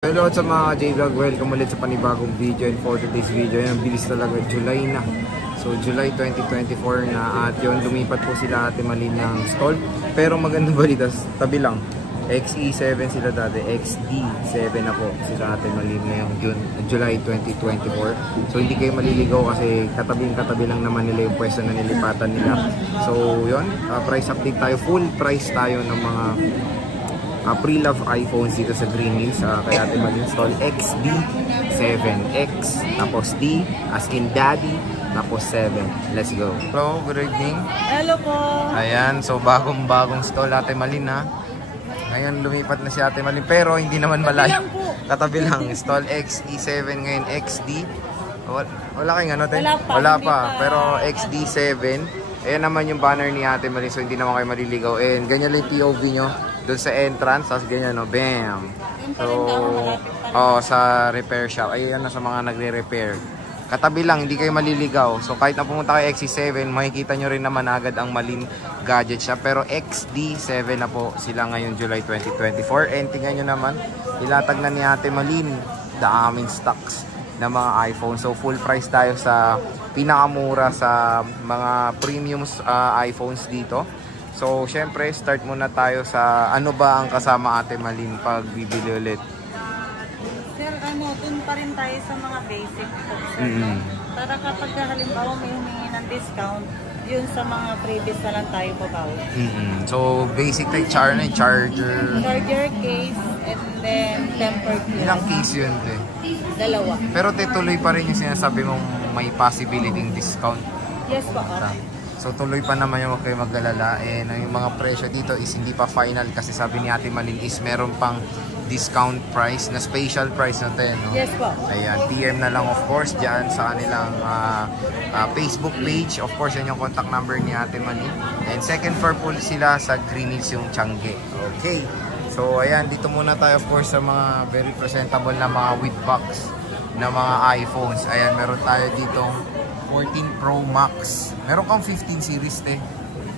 Hello sa mga J-Vlog, welcome ulit sa panibagong video. And for today's video, yan, bilis talaga, July na. So July 2024 na, at yun, lumipat po sila Ate Malin ng stall. Pero maganda balita, tabi lang, XE7 sila dati, XD7 na po sila Ate Malin ngayong July 2024. So hindi kayo maliligaw kasi katabi lang naman nila yung pwesto na nilipatan nila. So yun, price update tayo, full price tayo ng mga pre-love iPhones dito sa Green Hills. Kaya natin mag-install XD7, X, tapos D, as in Daddy, tapos 7. Let's go. Hello, good evening. Hello po. Ayan, so bagong stall Ate Malin ha. Ngayon lumipat na si Ate Malin, pero hindi naman malayo. Katabi lang, install XE7 ngayon, XD. Wala kayong ano, te? Wala pa. Pero XD7. Ayan naman yung banner ni Ate Malin, so hindi naman kayo maliligaw. And ganyan lang yung POV nyo doon sa entrance, tapos ganyan, no? Bam! So, sa repair shop. Ayan na sa mga nagre-repair. Katabi lang, hindi kayo maliligaw. So, kahit na pumunta kayo XC7, makikita nyo rin naman agad ang Malin Gadget Shop. Pero XD7 na po sila ngayon, July 2024. And tingnan nyo naman, ilatag na ni Ate Malin, daming stocks na mga iPhone. So, full price tayo sa pinakamura sa mga premium iPhones dito. So, syempre, start muna tayo sa ano ba ang kasama Ate Malin pag bibili ulit? Sir, dun pa rin tayo sa mga basic talks. Para kapag halimbawa may humingi ng discount, yun sa mga previous na lang tayo babawi. So, basic like charger, case, and then tempered glass. Ilang case yun, te? 2. Pero tuloy pa rin yung sinasabi mong may possibility discount. Yes po. So tuloy pa naman yung, huwag kayo mag-alala. And yung mga presyo dito is hindi pa final kasi sabi ni Ate Malin is meron pang discount price na special price natin, no? Yes po. Ayan, PM na lang of course dyan sa kanilang Facebook page. Of course, yan yung contact number ni Ate Malin. And second floor po sila sa Green Hills yung Tiangge. Okay. So ayan, dito muna tayo of course sa mga very presentable na mga with box na mga iPhones. Ayan, meron tayo dito 14 Pro Max. Meron kang 15 series, te.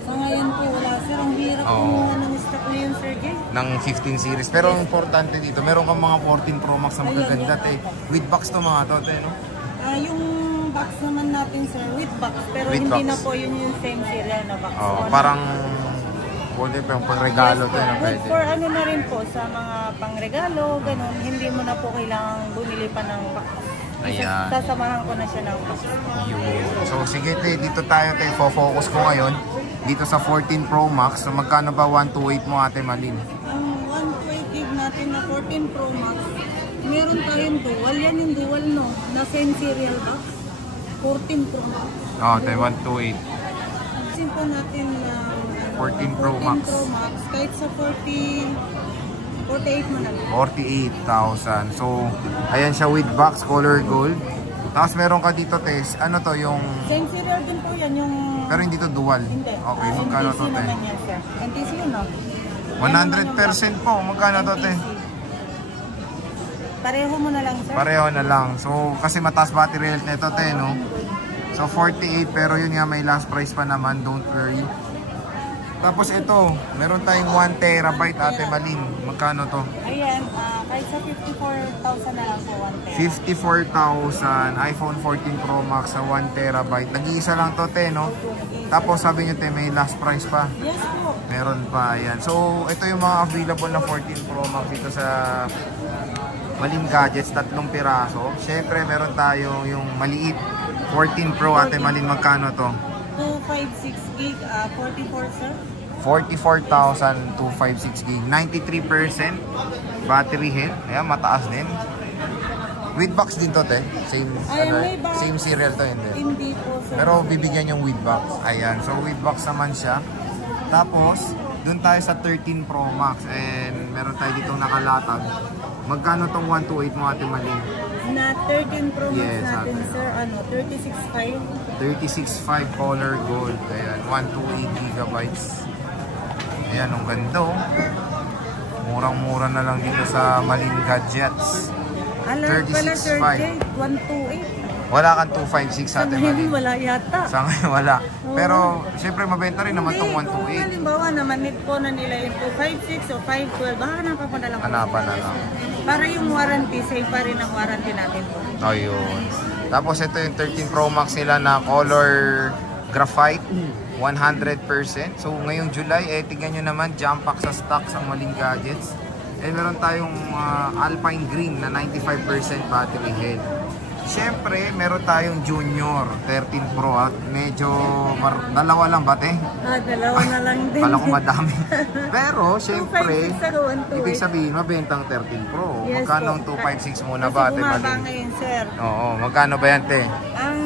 So ngayon po, wala sir. Ang hirap kumuha ng stock na yun, Sir Jay. Ng 15 series. Pero ang importante dito, meron kang mga 14 Pro Max na magaganda, te. With box to mga to, te, no? Yung box naman natin, sir, with box. Pero with hindi box na po yun yung same serial na box. Parang pwede pa yung pangregalo, te, na pwede. For ano na rin po, sa mga pangregalo, ganun, hindi mo na po kailangang bumili pa ng box. Ayan. Sasamahan ko na siya ng box. So sige, te, dito tayo, te, focus ko ngayon dito sa 14 Pro Max. So magkano ba 128 mo, Ate Malin? Ang 128 gig natin na 14 Pro Max, meron tayong dual. Yan yung dual, no? Na same serial box. 14 Pro Max. Te, 128. Simple natin na 14 Pro Max. 14 Pro Max. Kahit sa 48 mo na lang. 48,000. So, ayan siya with box, color gold. Tapos meron ka dito, Tess. Ano to, yung... Same serial din po yan, yung... Pero hindi to dual. Hindi. Okay, magkano to, te? NTC yun, no? 100% po. Magkano to, te? Pareho mo na lang, sir. Pareho na lang. So, kasi mataas battery health nito, te, no? So, 48. Pero yun nga, may last price pa naman. Don't worry. Tapos ito, meron tayong 1 terabyte, Ate Malin. Magkano to? Ayan, kahit sa 54,000 na lang po, 1 54,000, iPhone 14 Pro Max sa 1 terabyte. Nag-iisa lang to, te, no? Tapos sabi nyo, te, may last price pa. Yes po. Meron pa, ayan. So, ito yung mga available na 14 Pro Max dito sa Malin Gadgets, 3 piraso. Siyempre, meron tayo yung maliit, 14 Pro, Ate Malin. Magkano to? 256 gig, 44, sir. 44,256 gig. 93% battery health. Ayan, mataas din. With box din to, te. Same, same serial to, hindi? Hindi po, sir. Pero bibigyan yung with box. Ayan, so with box naman siya. Tapos, dun tayo sa 13 Pro Max. And meron tayo ditong nakalatag. Magkano tong 128 mo, Ate Malin? Na 13 Pro Max yes, natin, ate. sir. 36.5. 36.5 color gold. Ayan, 128 gigabytes. Ayan, ang ganda, oh. Murang-mura na lang dito sa Malin Gadgets. 36.5. 128. Wala kang 256 sa atin. Sa ngayon wala yata. Sa ngayon wala. Pero syempre mabenta rin naman itong 128. Halimbawa naman need po na nila yung 256 o 512. Baka hanapan pa na lang. Hanapan na lang. Para yung warranty, safe pa rin ang warranty natin po. Ayun. Tapos ito yung 13 Pro Max nila na color graphite, 100%. So ngayong July, tingnan nyo naman, jump pack sa stocks ang Malin Gadgets. Meron tayong Alpine Green na 95% battery health. Siyempre, meron tayong Junior 13 Pro at medyo dalawa lang ba, te? Dalawa na lang din. Kala ko madami. Pero, siyempre, 256 ibig sabihin, mabentang 13 Pro. Yes, magkano ang po. 256 muna ba, te? Kasi bumaba ngayon, sir. Oo, magkano ba yan, te? Ang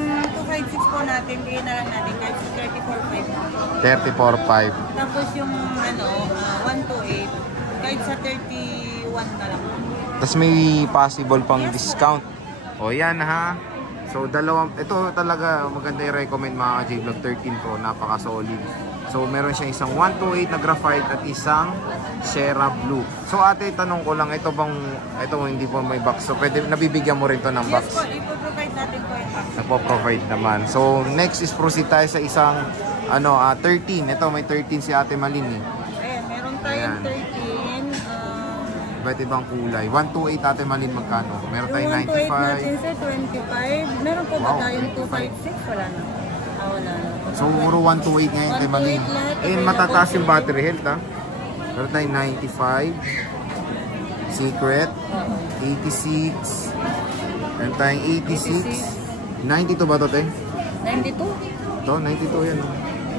256 po natin, bigyan na lang natin kahit sa 34.5. 34.5. Tapos yung 128, kahit sa 31 na lang. Tapos may possible pang discount. O yan ha. So ito talaga maganda i-recommend mga J-Vlog 13 Pro, napaka solid. So meron siya isang 128 na graphite at isang Sierra Blue. So ate, tanong ko lang, ito hindi po may box. So pwede, nabibigyan mo rin to ng box? Yes po, ipo-provide natin po yung box. Nagpo-provide naman. So next is proceed tayo sa isang 13. Ito may 13 si Ate Malin eh. Ayan, meron tayong 13. Iba't ibang kulay. 128 Ate Malin magkano? Meron tayong 95. Yung 128 natin sir, 25. Meron po ba tayong 256? Wala na. Wala na. So puro 128 ngayon Ate Malin. Matataas yung battery health ha. Meron tayong 95. Secret. 86. Meron tayong 86. 92 ba ito, te? 92? Ito, 92 yan.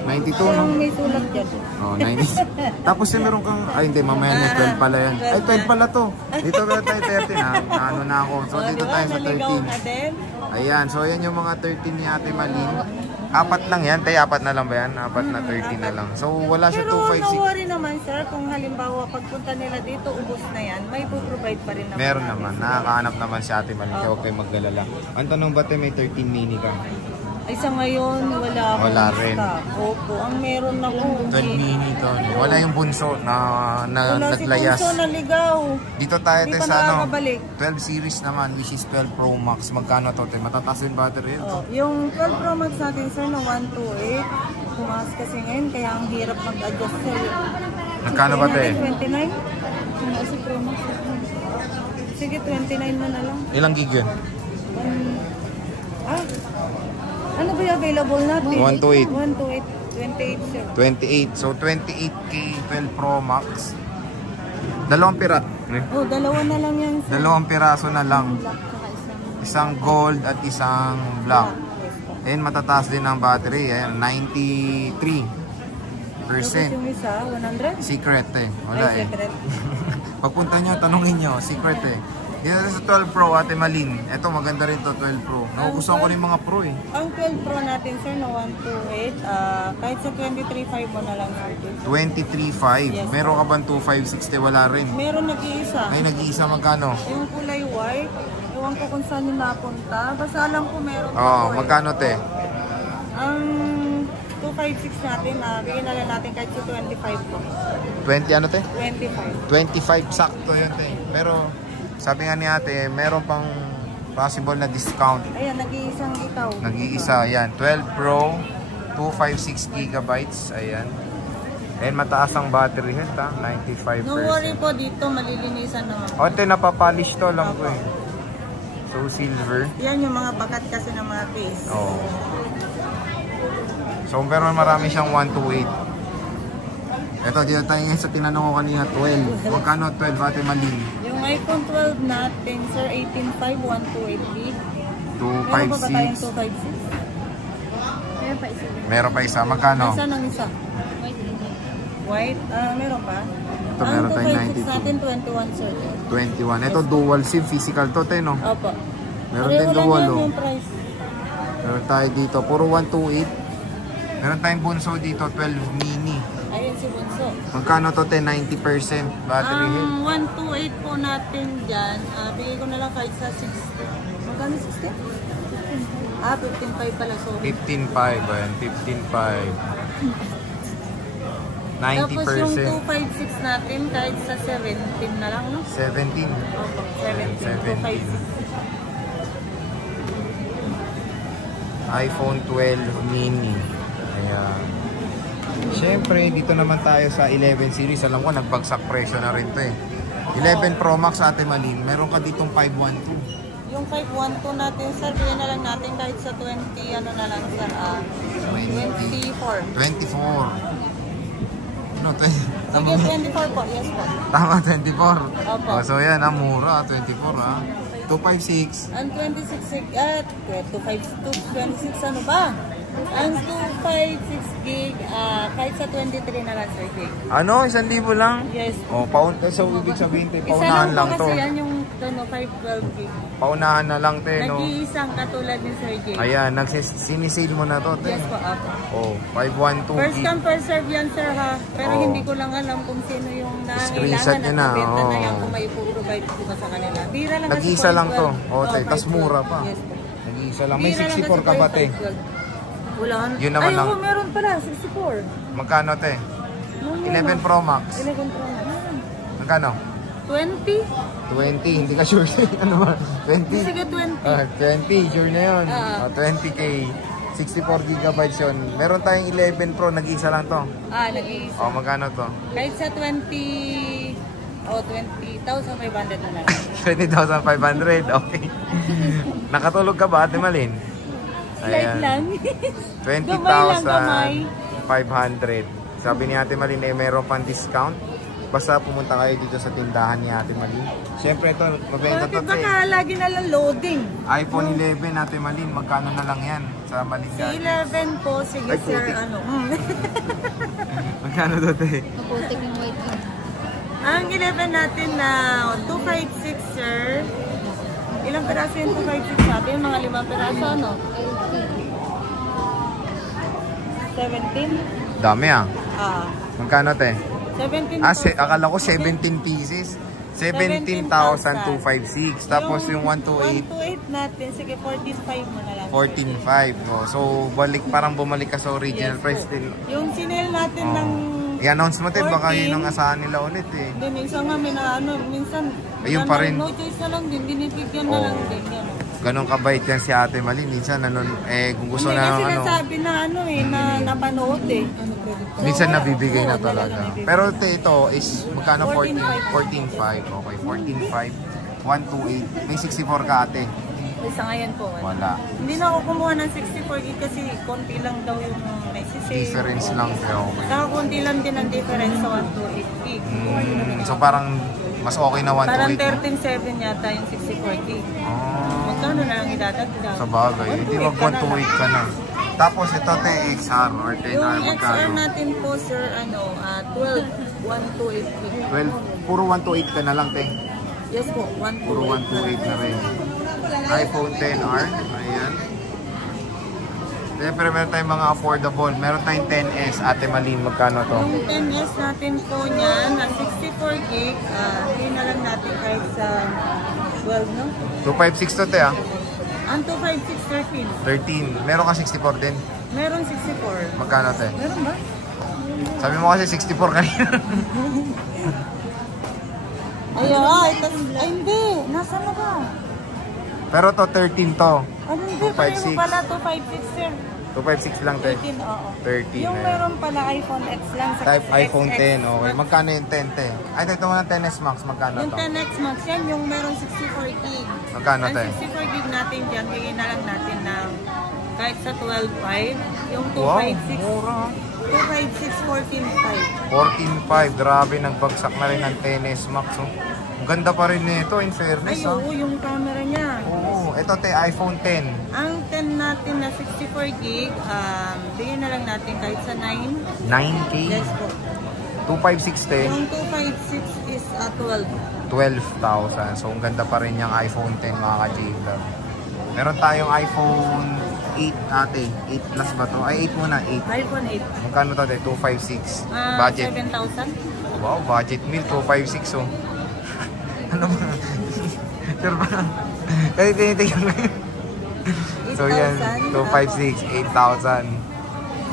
92, no? Parang may sulat dyan. Oh, 90. Tapos meron kang, hindi, mamaya na 12 pala yan. Ay, 12 pala to. Dito ba tayo 13 ha? Ano na ako. So dito tayo sa 13. Ayan, so yan yung mga 13 ni Ate Malin. Apat lang yan, tayo apat na lang ba yan? Apat na 13 na lang. So wala siya 256. Pero no worry naman sir, kung halimbawa pagpunta nila dito, ubos na yan, may provide pa rin naman. Meron naman, nakakahanap naman si Ate Malin. Kaya huwag kayong maggalala. Ang tanong ba tayo may 13 mini ka? Ay sa ngayon, wala rin. Opo, ang meron ako. 12 mini to. Wala yung bunso na naglayas. Wala si bunso na ligaw. Dito tayo Di sa ano, nakakabalik. 12 series naman, which is 12 Pro Max. Magkano to? Matataas yung battery yun. Yung 12 Pro Max natin sir na 128. Tumaas kasi ngayon, kaya ang hirap mag-adjust sir. Magkano ba te? 29? Si Pro Max. Sige, 29 mo na lang. Ilang gig yun? Ano ba yung available natin? 128. 128. 28 sir. 28. So 28K 12 Pro Max. Dalawang pira. Dalawa na lang yan sir. Dalawang piraso na lang. Isang gold at isang black. And matataas din ang battery. Ayan, 93%. Tapos yung isa, 100? Secret eh. Wala Ay, secret. Pagpunta nyo, tanongin nyo. Secret eh. Dito sa 12 Pro, Ate Malin. Ito, maganda rin to 12 Pro. Nakukustuhan ko rin mga Pro eh. Ang 12 Pro natin, sir, na 128, kahit sa 23.5 mo na lang, sir. 23.5. Yes, meron ka bang 2.560? Wala rin. Meron nag-iisa. Ay, nag-iisa magkano? Yung kulay white. Ewan ko kung saan yung napunta. Basta alam ko meron. Magkano, te? Ang 256 natin, bigyan na lang natin kahit sa 25 po. 20 ano, te? 25. 25, sakto yun, te. Pero sabi nga ni ate, meron pang possible na discount. Ayan, nag-iisang ikaw. Nag-iisa, ayan. 12 Pro, 256 gigabytes, ayan. And mataas ang battery health, 95%. No worry po dito, malilinisan naman. Ate, napapolish to lang ko eh. So, silver. Yan yung mga bakat kasi ng mga case. Oo. So, pero marami siyang 128. Ito, dito tayo ngayon sa tinanong ko kanina, 12. Magkano 12, Ate Malin? Yung iPhone 12 natin, sir, 18.5, 128 256. Meron pa ba tayong 256? Meron pa isa. Meron pa isa. Magkano? Saan ang isa? White? Meron pa? Ito, meron tayong 92. natin, 21, sir. 21. Ito, dual SIM. Physical to, te, no? Opo. Meron din dual, oh. Yung price. Meron tayo dito. Puro 128. Meron tayong bunso dito, 12 mini. Ayun si Bunso. Magkano to, te? 90% battery health. 128 po natin dyan. Bigay ko na lang kahit sa 60. Magkano 60? 15.5 pala. Sorry. 15.5. Ayan, 15.5. 90%. Tapos yung 256 natin kahit sa 17 na lang, no? 17. Opo, 17. 256. iPhone 12 mini. Ayan. Siyempre, dito naman tayo sa 11 series. Alam ko, nagbagsak presyo na rin to eh. 11 Pro Max Ate Malin. Meron ka ditong 512. Yung 512 natin, sir, bigyan na lang natin kahit sa 20, ano na lang, sir, 24. 24. No, 20. Sige, 24 po. Yes po. Tama, 24. Opo. Oh, so yan, mura, 24 ha. 256. Ang 26 ano ba? Ang 256 gig, kahit sa 23 na lang, sir, gig. Ano? 1,000 lang? Yes. Oh, so ibig sabihin, te, Isa paunahan lang po to. kasi yan yung 512 gig. Paunahan na lang, te, no? Nag-iisang katulad ni Sir Gig. Ayan, sinisale mo na to, te. Yes po, ako. Oh, 512 First gig. come, first serve yan, sir, ha? Pero Oo. hindi ko lang alam kung sino yung Screenshot nangangailangan niya at na, mabenta na oo. yan kung may provide ko ba sa kanila. Bira lang kasi Nag-iisa lang to. 512. Oh, te, tas 512. mura pa. Yes po. Nag-iisa lang. May Bira lang 64 ka kasi ba, te? 512. Wala. Yun naman Ay, lang. oo, meron pala, 64. Magkano, te? 11 Pro Max. 11 Pro Max. Magkano? 20? 20, hindi ka sure. Ano ba? 20? Sige, 20. 20, sure na yun. 20K. 64 gigabytes yun. Meron tayong 11 Pro, nag-iisa lang to. Nag-iisa. Oh, magkano to? Kahit sa 20... 20,500 na lang. 20,500, okay. Nakatulog ka ba, Ate Malin? Slight lang. 20,500. Sabi ni Ate Malin, meron pang discount. Basta pumunta kayo dito sa tindahan ni Ate Malin. Siyempre ito, mabenta to, Bakit baka lagi na lang loading? iPhone 11, Ate Malin, magkano na lang yan sa Malin Si Gadgets? 11 po, sige Ay, sir, putik. ano? Magkano to, te? Maputik yung white yun. Ang 11 natin na 256 sir. Ilang peraso yung 256 natin? Mga 5 peraso, ano? 17? Dami ah. Magkano, te? 17 akala ko 17 pieces. 17,256. Tapos yung 128, 128 natin, sige 45 mo na lang. 14,500. No? So, parang bumalik ka sa original Yes, price po. still. Yung sinel natin ng... I-announce mo, te, baka 14. yun ang asahan nila ulit eh. Hindi, minsan nga may na ano, minsan... Ayun pa rin. No choice na lang din, binibigyan na lang din. Yan. Ganun kabait yan si Ate Malin. Minsan, kung gusto Hindi na kasi ng nasabi na na napanood eh. minsan So, nabibigay na oo, wala talaga. nabibigay. Pero te, ito is magkano? 14,500. 14,500. Okay, 14,500. 128. May 64 ka, ate. Sa ngayon po. Wala. Hindi na ako kumuha ng 64 gig kasi konti lang daw yung naisisave. Difference lang, te. Okay. Saka konti lang din ang difference sa 128 gig. So parang mas okay na 128. Parang 13.7 yata yung 64 gig. Magkano na lang idadagdag? Sa bagay. Hindi wag 128 ka na. Tapos ito, te, XR or 10 Yung na XR magkano? natin po sir, 12, 128 gig. Well, puro 128 ka na lang, te. Yes po, Puro 128 na rin. iPhone 10R. Ayan. Siyempre meron tayong mga affordable. Meron tayong 10S. Ate Malin, magkano to? Yung 10S natin po niyan, na 64 gig, yun na lang natin kahit sa 12, no? 256 to, te, ah. Ang 256, 13. 13. Meron ka 64 din. Meron 64. Magkano, te? Meron ba? Sabi mo kasi 64 kanina. Ay, hindi. Nasaan na ba? Pero to 13 to. Ano hindi? Pareho 256. pala, 256 sir. 256 lang, te. 13, oo. 13. Yung ayan. meron pala iPhone X lang sa Type iPhone XX. 10. Okay. Magkano yung 10, te? Ay, ito mo ng 10S Max. Magkano Yung to? 10X Max yan, yung meron 64 gig. Magkano, Ang te? 64 gig natin dyan, bigyan na lang natin ng kahit sa 12.5. Yung Wow, 256, mura. 256, 14.5. 14.5. Grabe, nagbagsak na rin ng 10S Max. Oh. Ang ganda pa rin nito, in fairness. Ay, Ah. oo, yung camera niya. Oo, ito, te, iPhone 10. Ang 10 natin na 64 gig, bigyan na lang natin kahit sa 9. 9K. Yes po. 256, te. Yung 256 is 12. 12,000. So, ang ganda pa rin yung iPhone 10, mga ka-J-Vlog. Meron tayong iPhone 8 ate. 8 plus ba to? Ay, 8 muna. 8. iPhone 8. Magkano to, te? 256. Budget. 7,000. Wow, budget meal. 256, oh. Ano ba? Sure ba? Kasi tinitigyan ko yun. So, yan. 256, 8,000.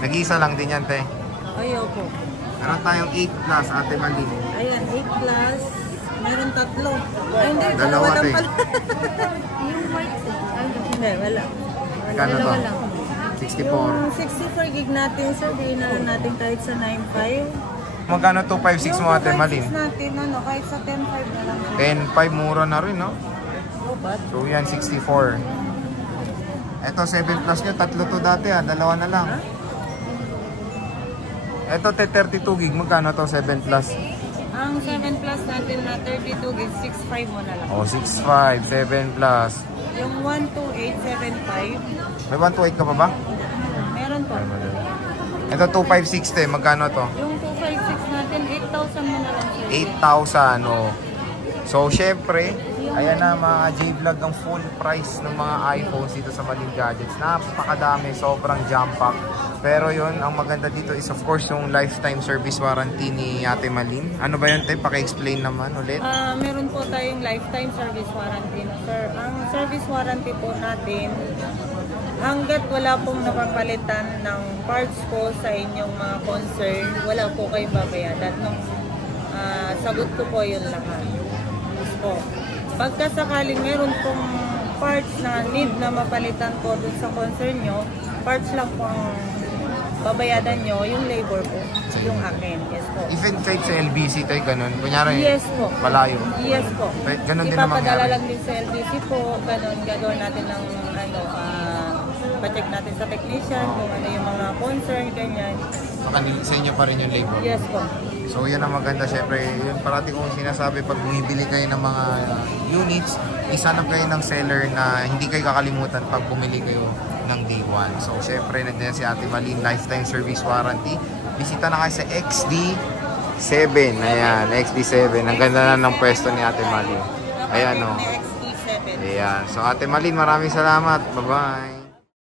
Nag-iisa lang din yan, te. Ayaw po. Meron tayong 8 plus, ate Malin. Ayan, 8 plus. Meron tatlo. Ay, hindi. Dalawa, lang te. pala. Yung white eh. Hindi, wala. Magkano to? Dalawa lang. 64. Yung 64 gig natin, sir, bigyan na lang natin kahit sa 9.5. Magkano 256 mo Ate Malin? natin, ano, kahit sa 10.5 na lang. 10.5 mura na rin, no? Robot. So yan, 64. Ito, 7 plus nyo, tatlo to dati dalawa na lang. Ito, 32 gig, magkano to 7 plus? Ang 7 plus natin na 32 gig, 6.5 mo na lang. Oh, 6.5, 7 plus. Yung 12875, May 128 ka pa ba? meron po. Ito, 2560, magkano to? Yung 256 natin, 8,000 mo na lang. Sir. 8,000, oh. So, syempre, ayan na mga J-Vlog ang full price ng mga iPhones dito sa Malin Gadgets. Napakadami, sobrang jump pack. Pero yun, ang maganda dito is of course yung lifetime service warranty ni Ate Malin. Ano ba yun, te? Paki-explain naman ulit. Meron po tayong lifetime service warranty na, sir. Ang service warranty po natin, hanggat wala pong napapalitan ng parts po sa inyong mga concern, wala po kayong babayaran. Sagot ko po yun lahat. Po. Pagka sakaling meron pong parts na need na mapalitan po dun sa concern nyo, parts lang po ang babayadan nyo, yung labor po, yung akin. Yes po. Even kahit sa LBC tayo, ganun. Kunyari, Yes po. palayo. Yes po. Ganun din naman Ipapadala nangyari. lang din sa LBC po, ganun, gagawin natin ng pa-check natin sa technician, kung ano yung mga concern, ganyan. Sa inyo pa rin yung labor. Yes po. So yun ang maganda, syempre, yun parati kong sinasabi pag bumibili kayo ng mga units, isanap kayo ng seller na hindi kayo kakalimutan pag bumili kayo ng day 1. So syempre, nandiyan si Ate Malin, lifetime service warranty. Bisita na kayo sa XD7. Ayan, XD7. Ang ganda na ng pwesto ni Ate Malin. Ayan o. XE7. Ayan. So Ate Malin, maraming salamat. Bye-bye.